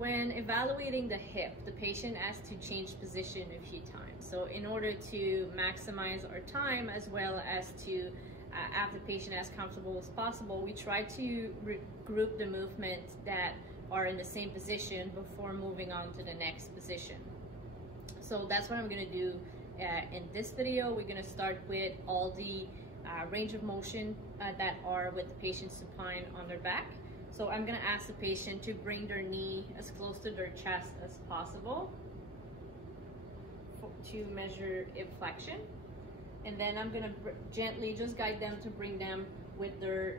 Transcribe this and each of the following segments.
When evaluating the hip, the patient has to change position a few times. So in order to maximize our time as well as to have the patient as comfortable as possible, we try to group the movements that are in the same position before moving on to the next position. So that's what I'm going to do in this video. We're going to start with all the range of motion that are with the patient supine on their back. So I'm going to ask the patient to bring their knee as close to their chest as possible to measure hip flexion. And then I'm going to gently just guide them to bring them with their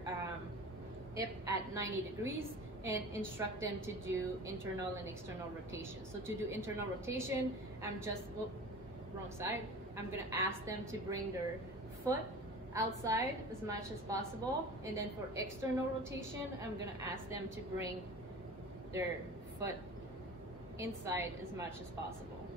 hip at 90 degrees and instruct them to do internal and external rotation. So to do internal rotation, I'm just, wrong side. I'm going to ask them to bring their foot outside as much as possible, and then for external rotation I'm going to ask them to bring their foot inside as much as possible.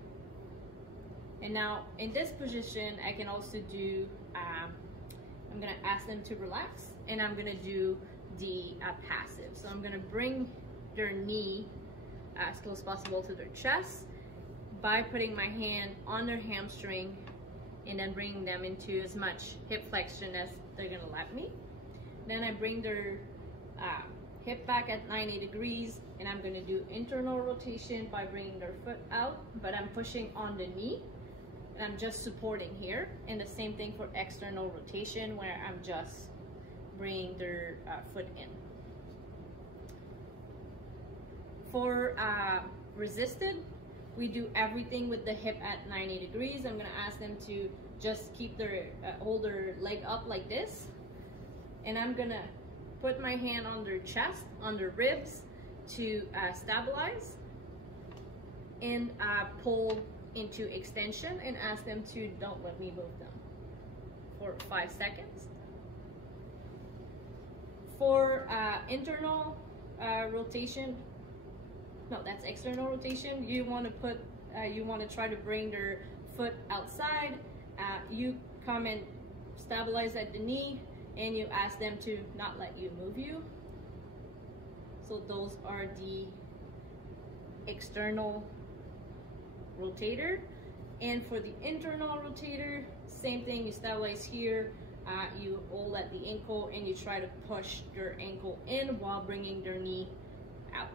And now in this position I can also do I'm going to ask them to relax, and I'm going to do the passive. So I'm going to bring their knee as close as possible to their chest by putting my hand on their hamstring and then bringing them into as much hip flexion as they're gonna let me. Then I bring their hip back at 90 degrees, and I'm gonna do internal rotation by bringing their foot out, but I'm pushing on the knee, and I'm just supporting here. And the same thing for external rotation, where I'm just bringing their foot in. For resisted, we do everything with the hip at 90 degrees. I'm gonna ask them to just keep their, hold their leg up like this. And I'm gonna put my hand on their chest, on their ribs to stabilize, and pull into extension and ask them to don't let me move them for 5 seconds. For internal rotation, no, that's external rotation. You want to put, you want to try to bring their foot outside. You come and stabilize at the knee, and you ask them to not let you move you. So those are the external rotator. And for the internal rotator, same thing. You stabilize here. You hold at the ankle, and you try to push your ankle in while bringing their knee out.